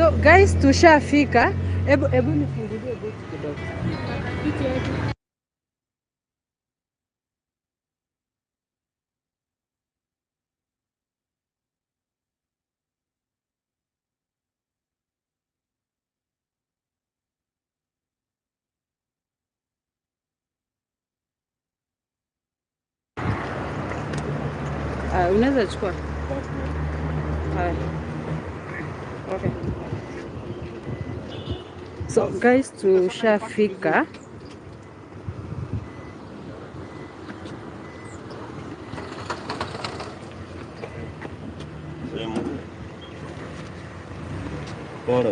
So guys, tushafika. Ebu nifungulie geti kidogo. Unaweza chukua. Haya. Okay. So guys, tushafika. Bora.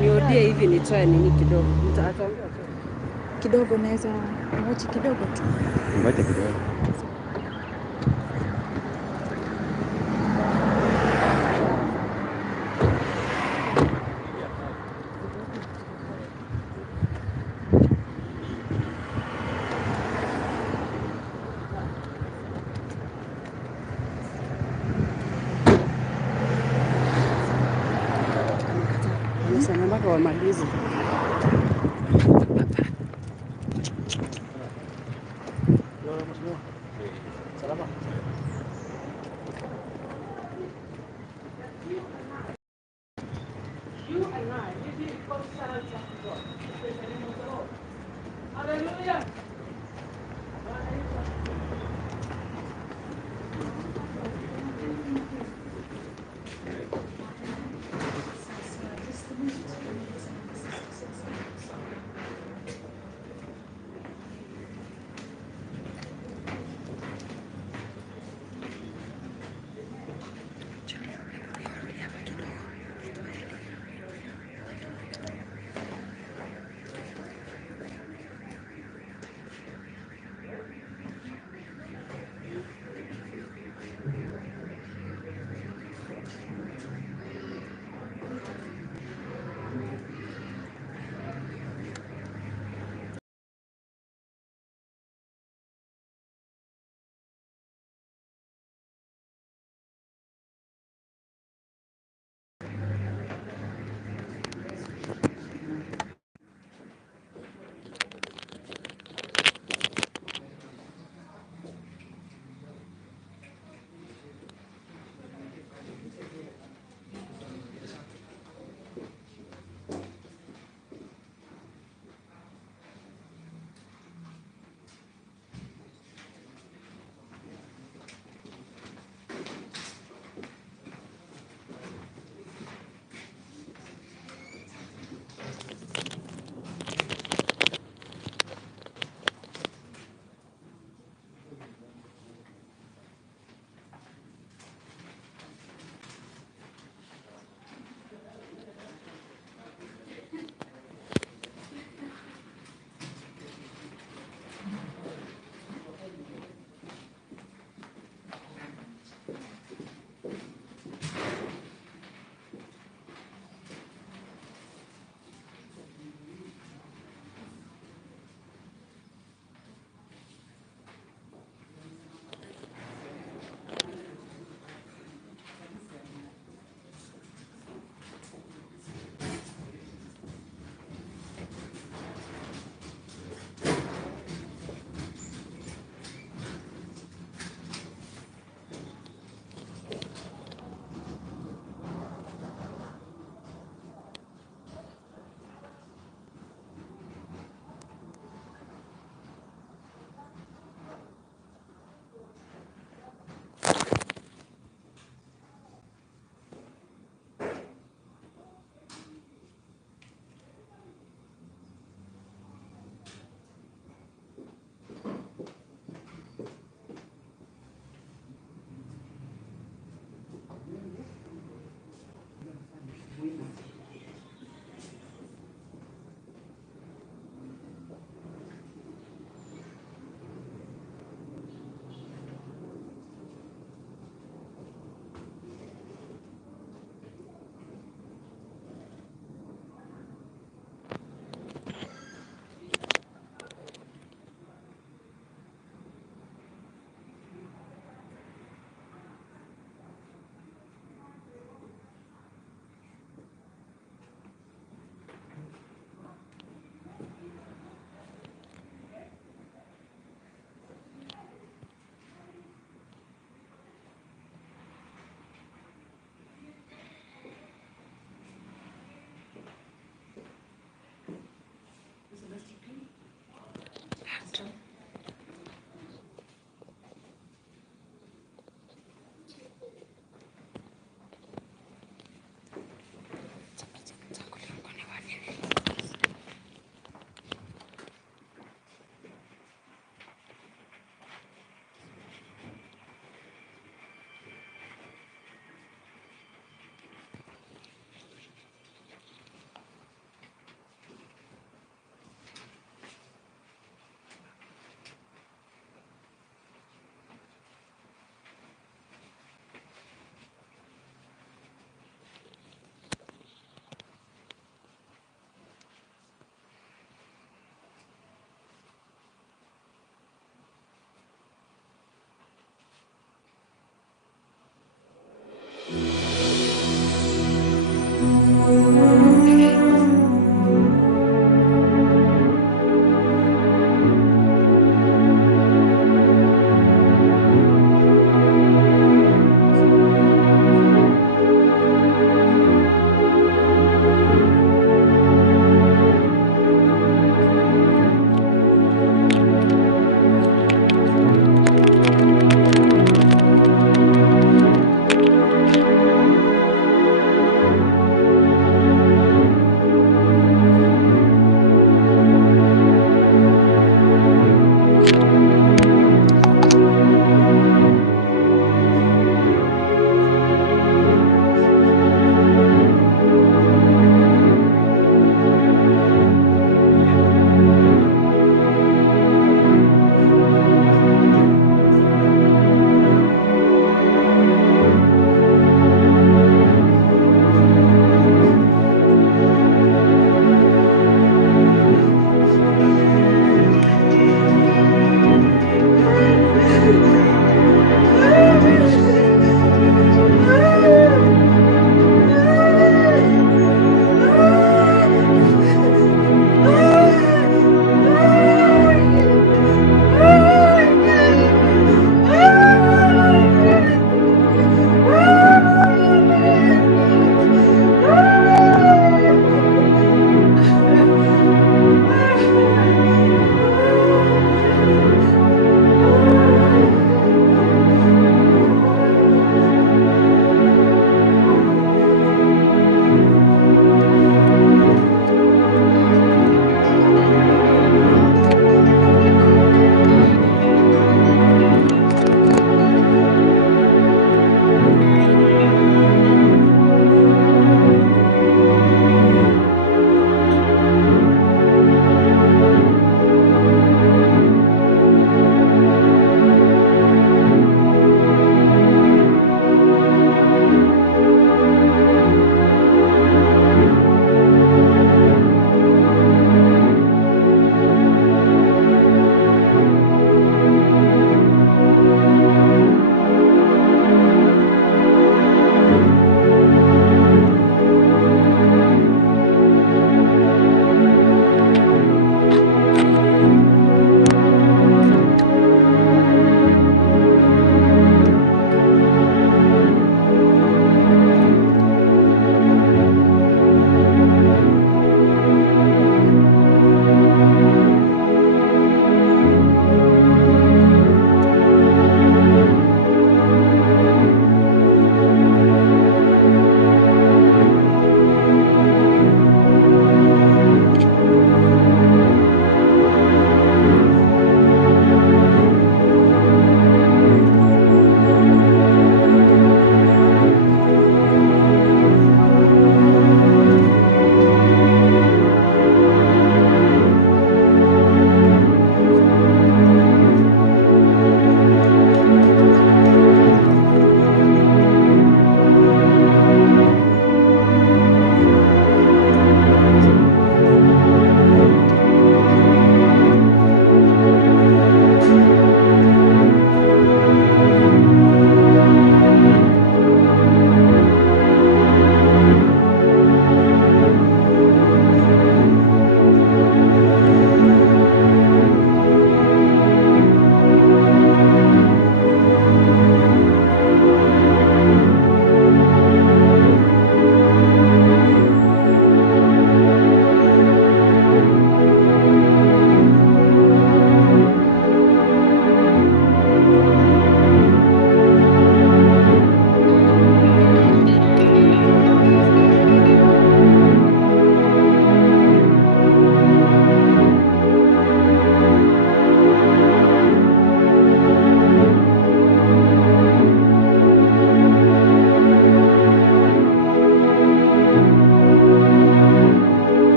Niodie hivi nitoe nini kidogo. Kidogo naweza ngoja kidogo tu. Ngoja kidogo. Nasema mpaka wamalize. Salama. Hallelujah.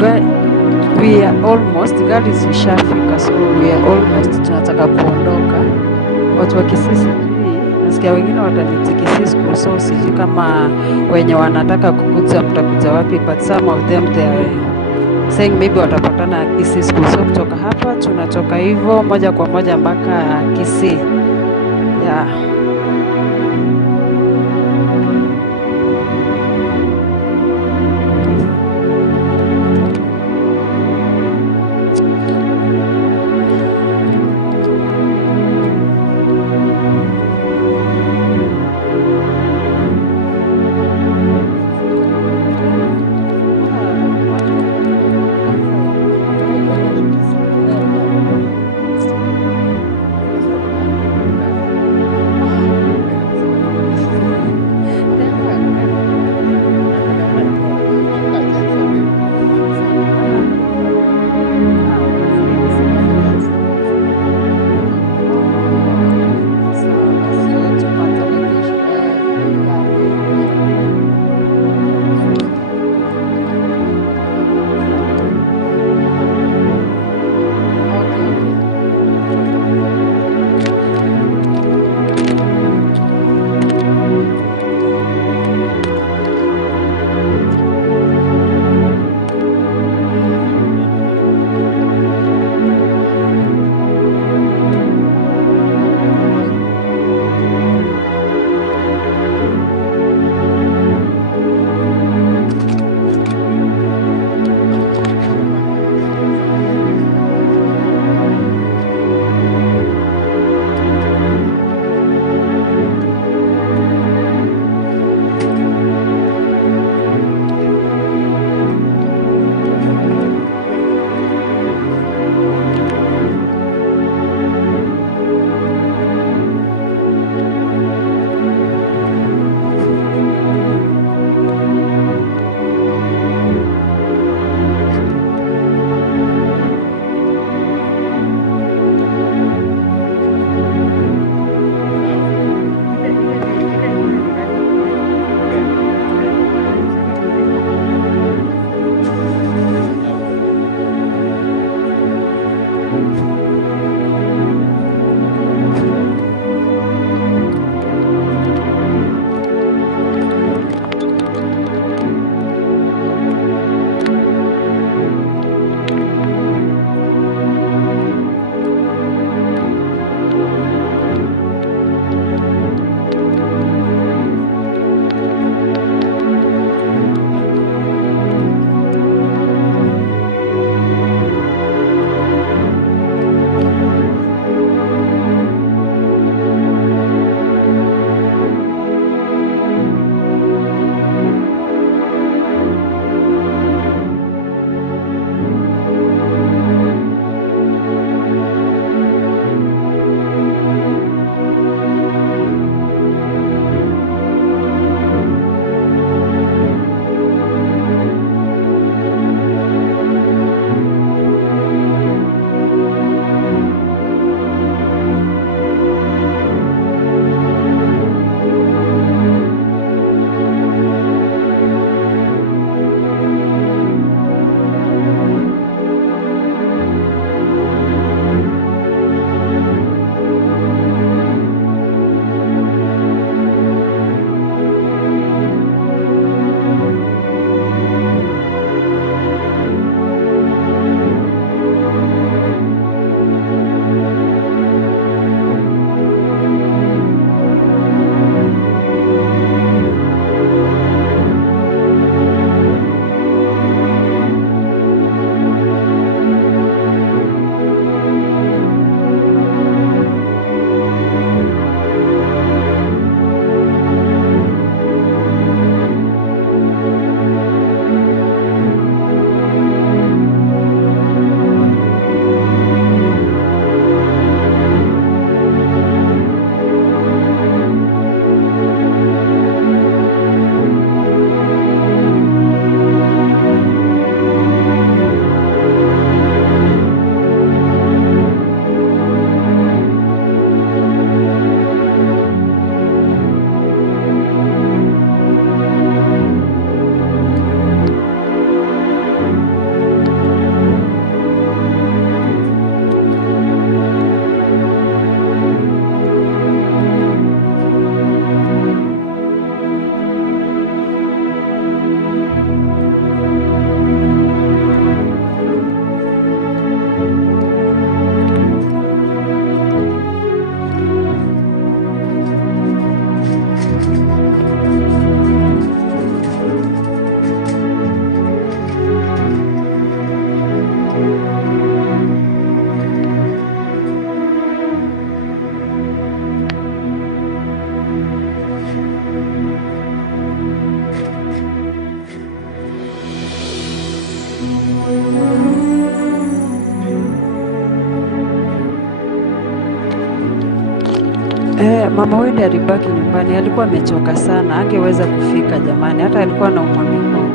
we are almost, gari zishafika, so we are almost, tunataka kuondoka. Watu wa Kisii sijui, nasikia wengine wataniti Kisii school, so sijui kama wenye wanataka kukuja mtakuja wapi, but some of them they are saying maybe watapatana Kisii school. So kutoka hapa tunatoka hivyo moja kwa moja mpaka Kisii. Yeah. Mama Wende alibaki nyumbani, alikuwa amechoka sana, angeweza kufika jamani, hata alikuwa anaumwa miguu.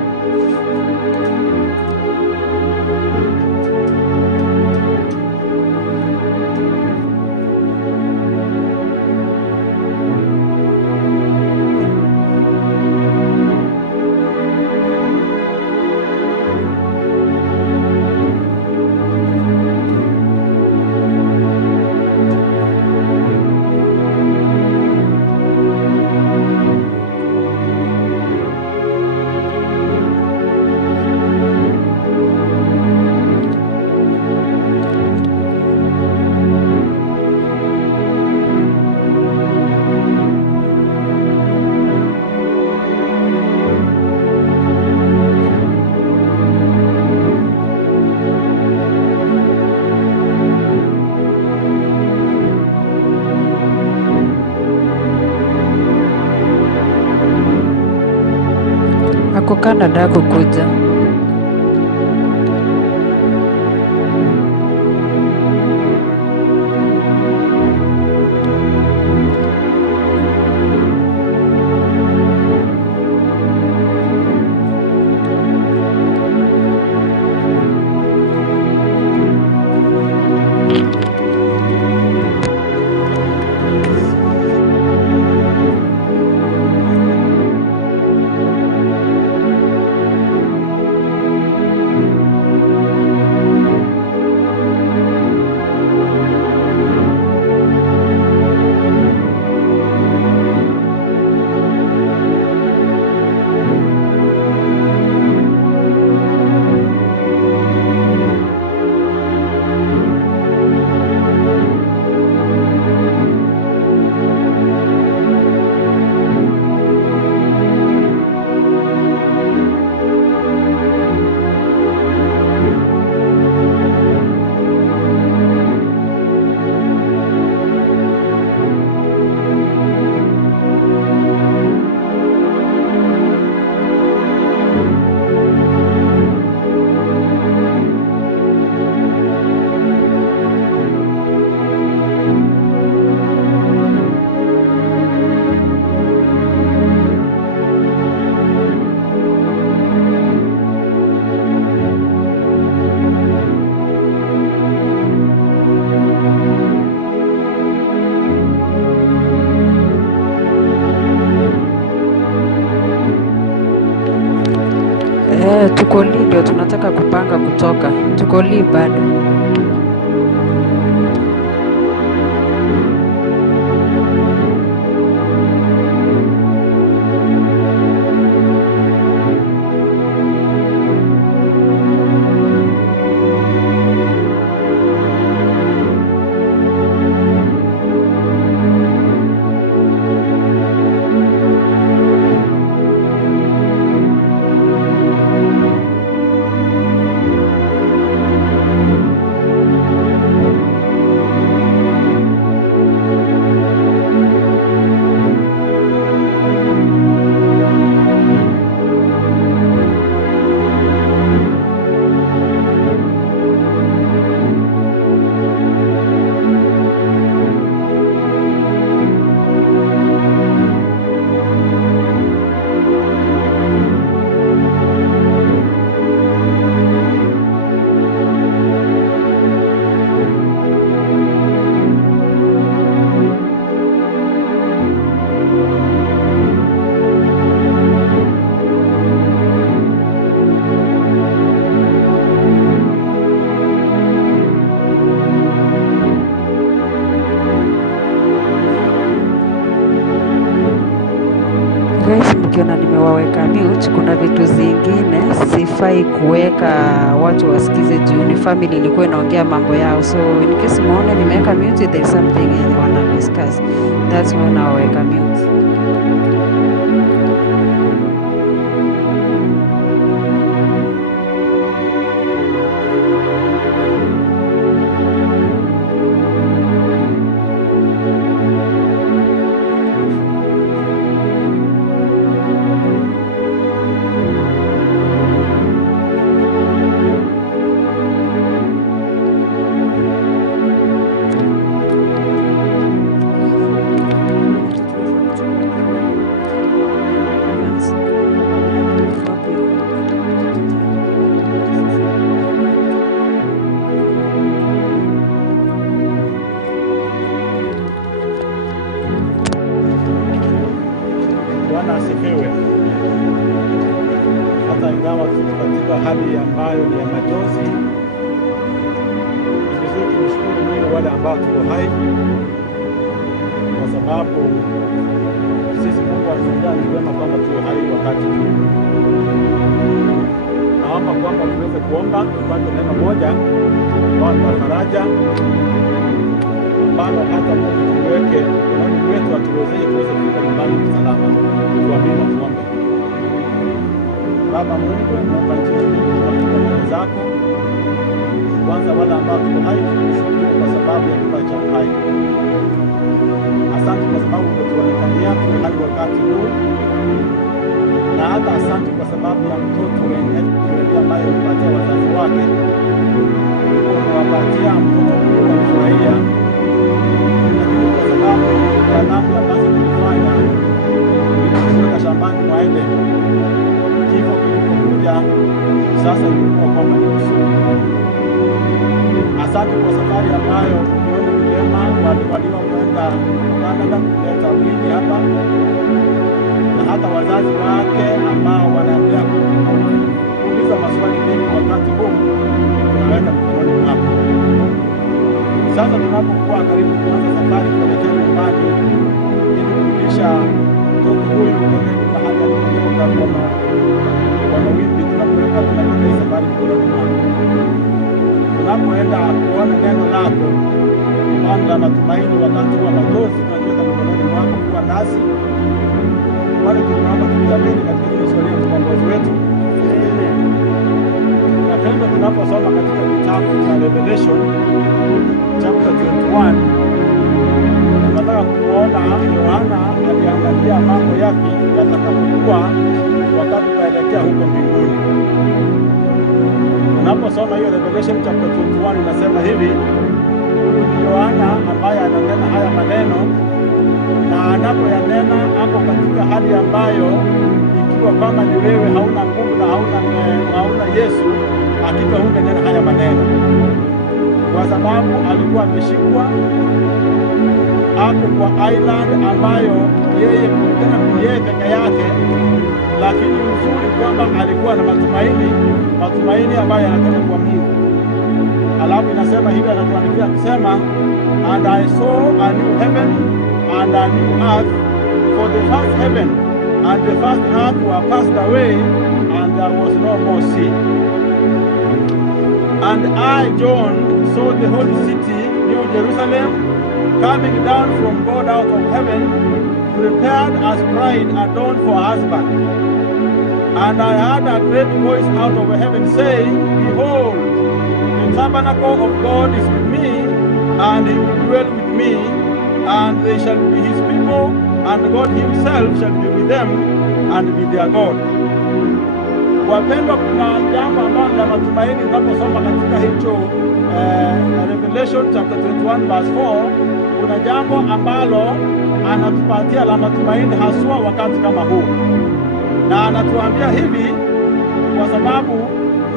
Ako Canada kukuja. Tuko Lee ndio tunataka kupanga kutoka. Tuko Lee bado. Guys, mkiona nimewaweka mute, kuna vitu zingine sifai kuweka watu wasikize juu ni family ilikuwa inaongea mambo yao, so in case muone nimeweka mute, there's something yenye wana discuss, that's why naweka mute. katika hali ambayo ni ya machozi. Ni vizuri tumshukuru Mungu wale ambao tuko hai, kwa sababu sisi Mungu atujalia ni wema kwamba tuwe hai wakati huu. Naomba kwamba tuweze kuomba tupate neno moja kwa faraja ambalo hata Mungu tuweke mkononi mwetu, atuwezeshe tuweze kufika nyumbani salama. Tuamini na tuombe. Baba Mungu, naomba nchi hii tunakuja mbele zako. Kwanza wale ambao tuko hai, tukushukuru kwa sababu ya kipaji cha uhai. Asante kwa sababu umetuonekania tuwe hai wakati huu, na hata asante kwa sababu ya mtoto wenye ambaye umepatia wazazi wake, umewapatia mtoto huyu wamefurahia, lakini kwa sababu ya dhambi ambazo tulifanya kutoka shambani mwa Edeni, kifo kilipokuja sasa ilikuwa kwamba ni usuri. Asante kwa safari ambayo nione vilema waliokwenda Canada kuleta mwili hapa, na hata wazazi wake ambao wanaendelea kuuliza maswali mengi wakati huu, tunaweka mikononi mwako. Sasa tunapokuwa karibu kuanza safari kuelekea nyumbani ili kurudisha mtoto huyu kwenye mahali alipotoka kwa mawimbi, tunaweka hii safari mikononi mwako. Tunapoenda kuona neno lako ambalo la matumaini wakati wa machozi, tunaweka mikononi mwako kuwa nasi. Wale tunaomba tukiamini katika historia ya mkombozi wetu. Napenda tunaposoma katika kitabu cha Revelation chapter 21, tunataka kuona Yohana aliangalia mambo yapi yatakapokuwa wakati tunaelekea huko mbinguni. Tunaposoma hiyo Revelation chapter 21 inasema hivi: huyu ni Yohana ambaye ananena haya maneno, na anapoyanena hapo katika hali ambayo ikiwa kama ni wewe hauna nguvu na hauna Yesu, hakika hungenena haya maneno, kwa sababu alikuwa ameshikwa hapo kwa island ambayo yeye peke yake, lakini uzuri kwamba alikuwa na matumaini ambayo yanatoka kwa Mungu. Alafu inasema hivi, anatuandikia kusema, and I saw a new heaven and a new earth, for the first heaven and the first earth were passed away, and there was no more sea. And I, John, saw the holy city, New Jerusalem, coming down from God out of heaven, prepared as bride adorned for her husband. And I heard a great voice out of heaven saying, Behold, the tabernacle of God is with me, and he will dwell with me, and they shall be his people, and God himself shall be with them, and be their God. Wapendwa, kuna jambo ambalo la matumaini tunaposoma katika hicho Revelation chapter 21 verse 4. Kuna jambo ambalo anatupatia la matumaini haswa wakati kama huu, na anatuambia hivi kwa sababu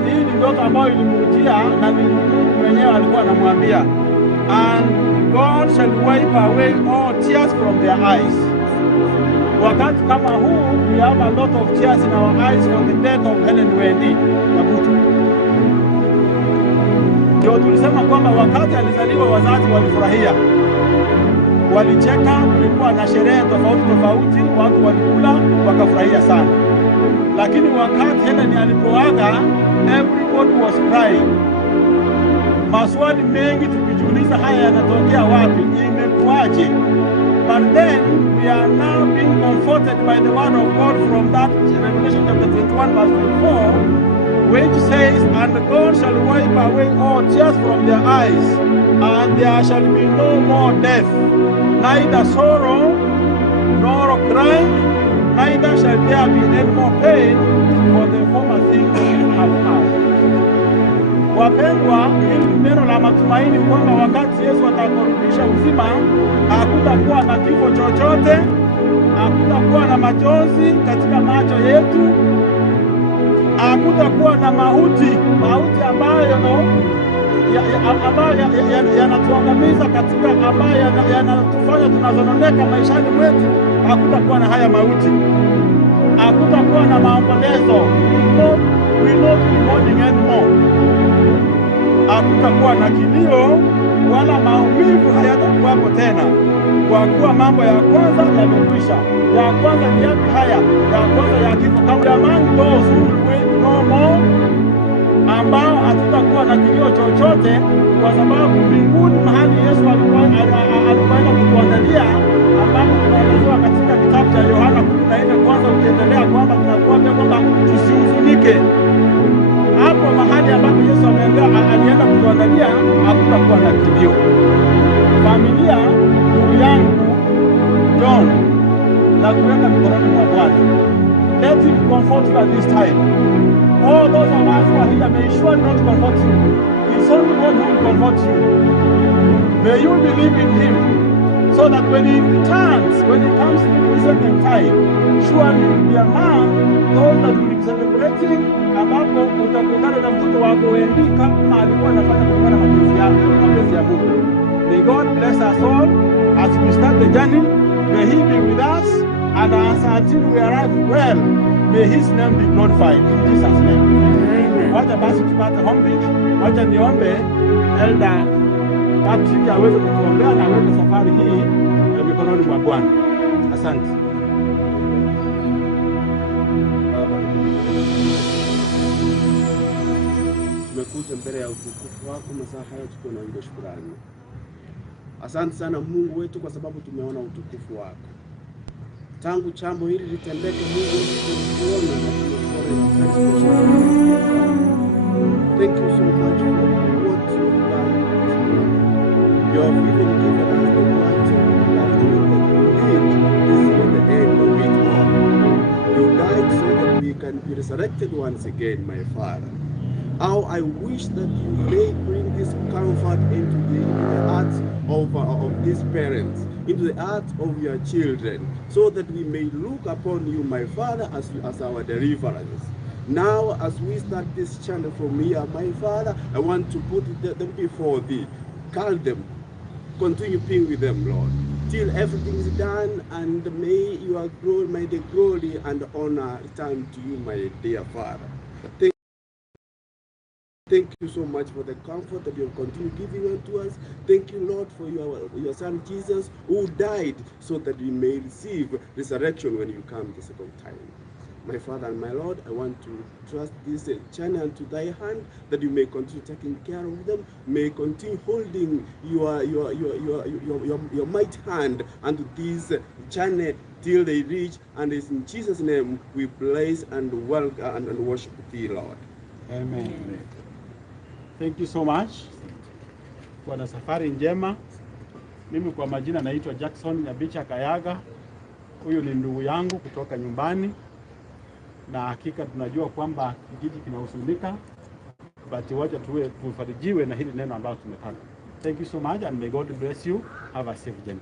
hii ni ndoto ambayo ilimujia na Mungu mwenyewe alikuwa anamwambia, and God shall wipe away all tears from their eyes. Wakati kama huu we have a lot of tears in our eyes for the death of Helen Wendi Kabutu. Ndio tulisema kwamba wakati alizaliwa wazazi walifurahia, walicheka, kulikuwa na sherehe tofauti, watu walikula wakafurahia sana. Lakini wakati Helen alipoaga, everybody was crying. Maswali mengi tukijiuliza, haya yanatokea wapi? Imekuaje? But then we are now being comforted by the word of God from that Revelation chapter 21 verse 24, which says, and God shall wipe away all tears from their eyes, and there shall be no more death, neither sorrow nor crying, neither shall there be any more pain, for the former things have passed. Wapendwa, hili neno la matumaini kwamba wakati Yesu atakurudisha uzima, hakutakuwa na kifo chochote, hakutakuwa na machozi katika macho yetu, hakutakuwa na mauti ambayo yanatuangamiza katika, ambayo yanatufanya tunazononeka maishani mwetu. Hakutakuwa na haya mauti, hakutakuwa na maombolezo. will not be mourning anymore. Hakutakuwa na kilio wala maumivu hayatakuwapo tena, kwa kuwa mambo ya kwanza yamekwisha. Ya kwanza ni yapi haya? Ya kwanza ya kifo. Kabla among those who will wait no more, ambao hatutakuwa na kilio chochote, kwa sababu mbinguni mahali Yesu alipoenda kutuandalia, ambapo tunaelezewa katika kitabu cha Yohana 14 kwanza ukiendelea, kwamba tunakuambia kwamba tusihuzunike. Hapo mahali ambapo Yesu alienda kutuandalia, hakutakuwa na kilio. Familia, ndugu yangu John, na kuweka mikononi mwa Bwana. Let him comfort you at this time. All those of us who are here, may sure not comfort you. It's only God who will comfort you. May you believe in him, so that when he returns, when he comes the second time, surely you will be among those that will be celebrating, ambapo utakutana na mtoto wako Wendy kama alikuwa anafanya kulingana na mapenzi ya Mungu. May God bless us all as we start the journey. May he be with us, and until we arrive well, may his name be glorified in Jesus' name. Amen. Wacha basi tupate ombi. Wacha niombe Elder Patrick aweze kutuombea na aweke safari hii mikononi mwa Bwana. Asante. Tumekuja mbele ya utukufu wako masaa haya tukiwa na ile shukrani. Asante sana Mungu wetu, kwa sababu tumeona utukufu wako. Tangu jambo hili litendeke, Mungu wetu, tumeona na tumeona. Thank you so much for what you have done this morning. You have even given us the right to live. This is not the end of it all. You died so that we can be resurrected once again, my Father. How I wish that you may bring this comfort into the hearts of these parents, into the hearts of your children, so that we may look upon you, my Father, as our deliverance. Now, as we start this channel from here, my Father, I want to put them before thee. Call them, continue being with them, Lord, till everything is done, and may your glory, may the glory and honor return to you, my dear Father. Thank you so much for the comfort that you have continued giving unto us. Thank you, Lord, for your son Jesus, who died so that we may receive resurrection when you come the second time. My Father and my Lord, I want to trust this channel into thy hand, that you may continue taking care of them, may continue holding your mighty hand unto this channel till they reach, and it's in Jesus' name we bless and welcome and worship thee, Lord. Amen. Thank you so much. Kwa na safari njema. Mimi kwa majina naitwa Jackson Nyabicha Kayaga. Huyu ni ndugu yangu kutoka nyumbani, na hakika tunajua kwamba kijiji kinahuzunika, but wacha tufarijiwe na hili neno ambalo tumepata. Thank you so much, and may God bless you. Have a safe journey.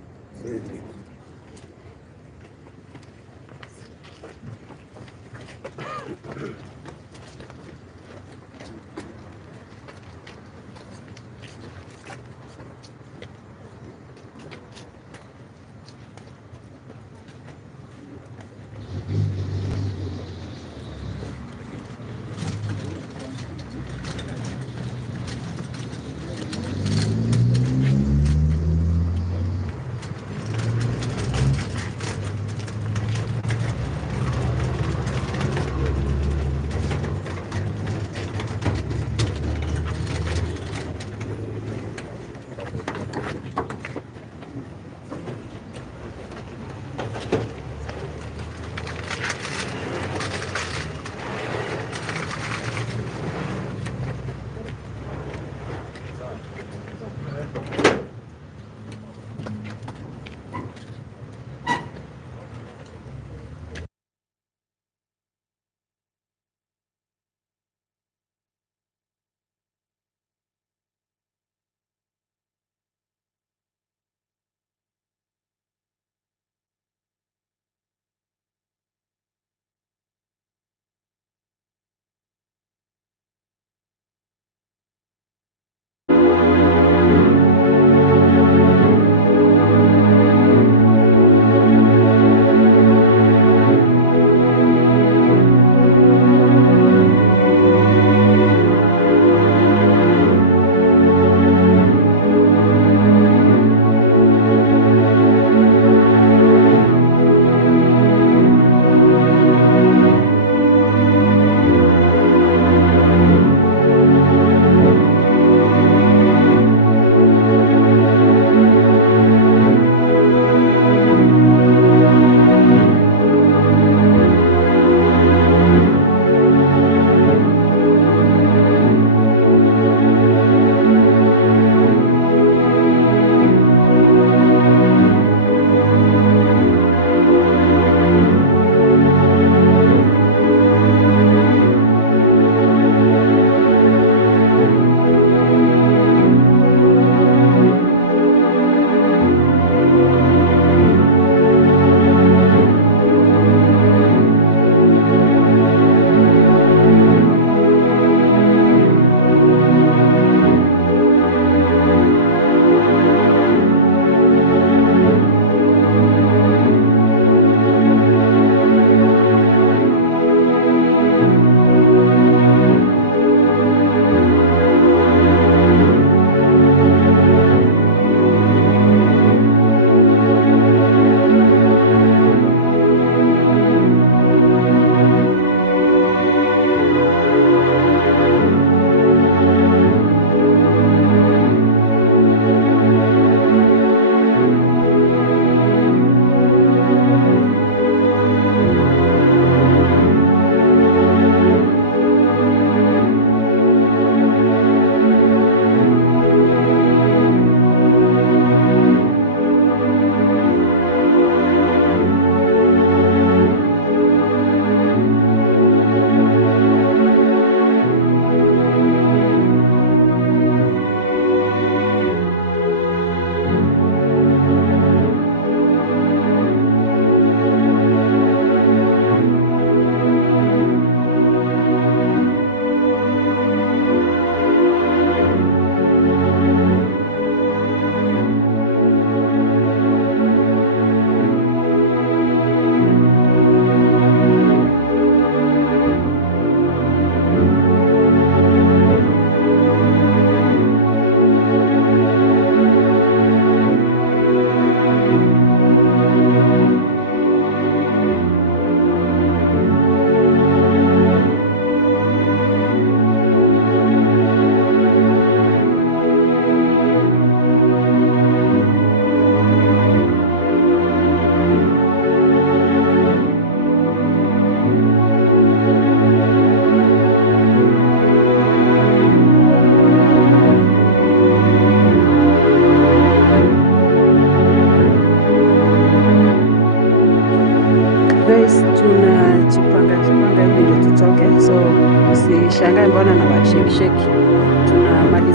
msishangae mbona na washeki.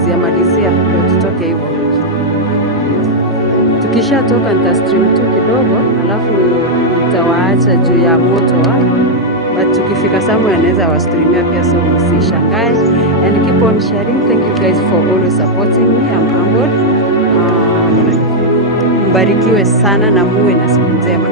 Tunamalizia ndio tutoke hivyo. Tukishatoka nitastream tu kidogo, alafu nitawaacha juu ya moto but tukifika somewhere naweza wastreamia pia, so msishangae and keep on sharing. Thank you guys for always supporting me. I'm humbled. Mbarikiwe sana na muwe na siku njema.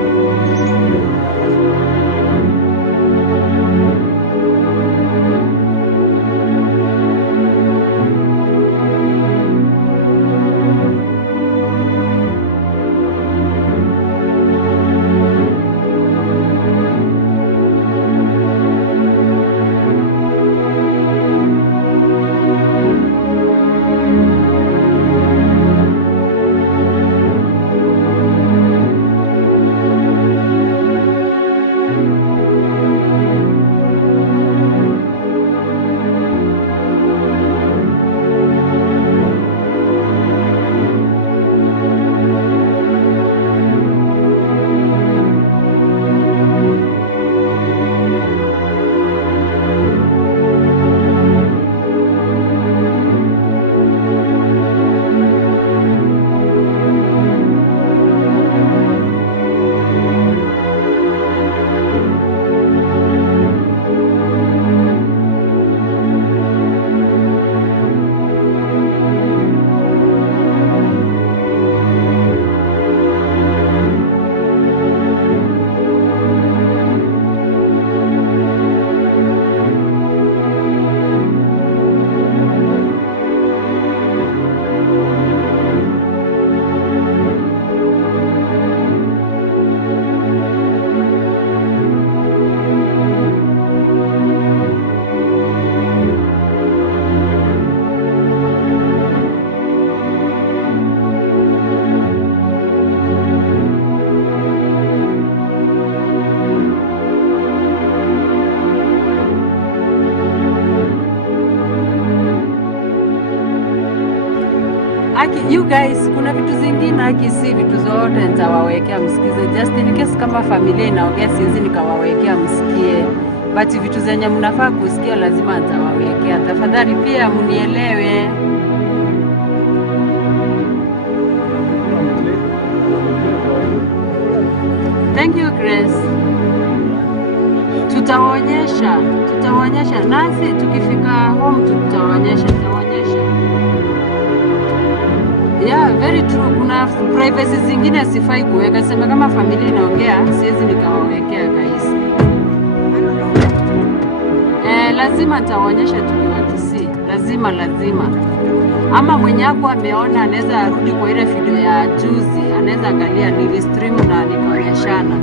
You guys, kuna vitu zingine si vitu zote nitawawekea msikize, just in case kama familia inaongea siwezi nikawawekea msikie, but vitu zenye mnafaa kusikia lazima nitawawekea. Tafadhali pia mnielewe. Thank you Grace. Tutawaonyesha nasi tukifika home, tutawaonyesha. Yeah, very true. Kuna privacy zingine sifai kuweka. Sema kama familia inaongea, siwezi nikawawekea guys. Lazima nitawaonyesha tukiwa Kisii. Lazima. Ama mwenye hapo ameona anaweza arudi kwa ile video ya juzi, anaweza angalia nilistream na nikaonyeshana.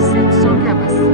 Sitoke basi.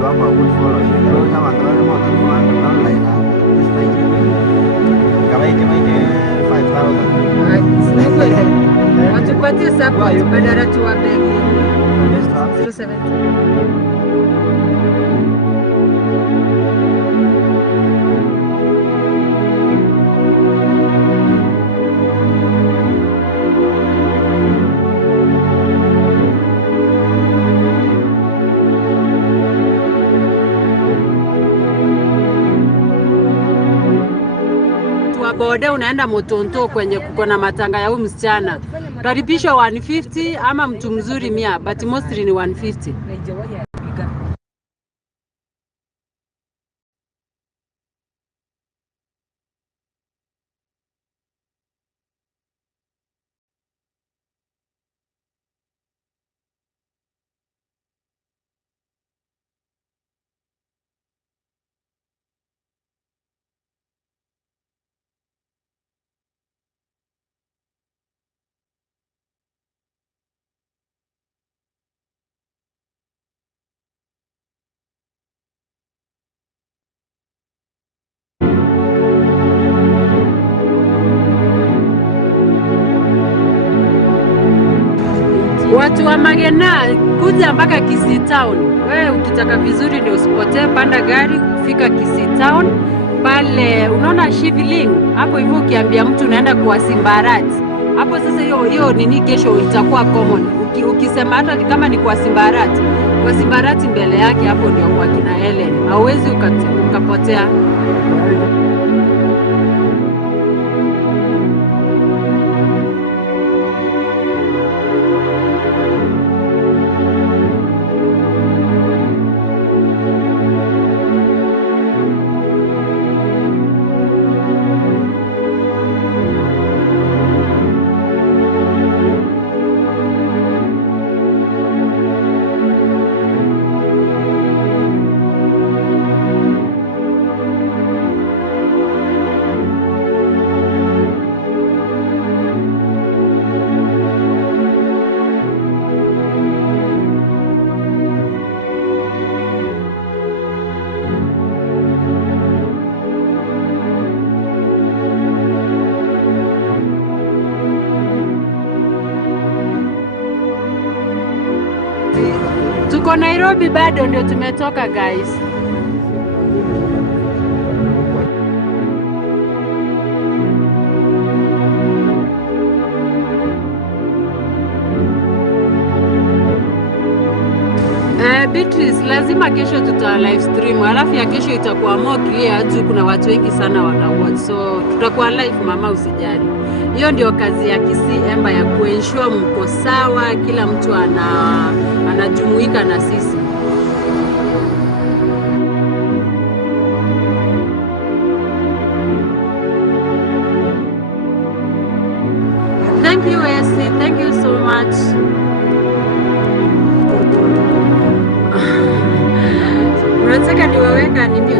you have a good following. Kalau sama kalau mau teman online lah, kalau ini 5,000. Watupatie support badala tuwabegi 070. Boda unaenda Motonto kwenye kuko na matanga ya huyu msichana. Karibisho 150 ama mtu mzuri 100, but mostly ni 150. Watu wa Magena kuja mpaka Kisii Town. Wewe ukitaka vizuri ndio usipotee, panda gari kufika Kisii Town. Pale unaona Shiviling hapo hivyo, ukiambia mtu unaenda kwa Simbarati. Hapo sasa hiyo nini kesho itakuwa common. Ukisema hata kama ni kwa Simbarati mbele yake hapo ndio kwa kina Helen. Hauwezi ukapotea. Tuko Nairobi bado ndio tumetoka guys. Beatrice, lazima kesho tuta live stream. Alafu ya kesho itakuwa more clear juu kuna watu wengi sana watawatch. So tutakuwa live mama, usijali. Hiyo ndio kazi ya Kisii Emba, ya kuensure mko sawa, kila mtu anajumuika na sisi. Thank you Essie, thank you so much. Unataka niwaweka ni mute?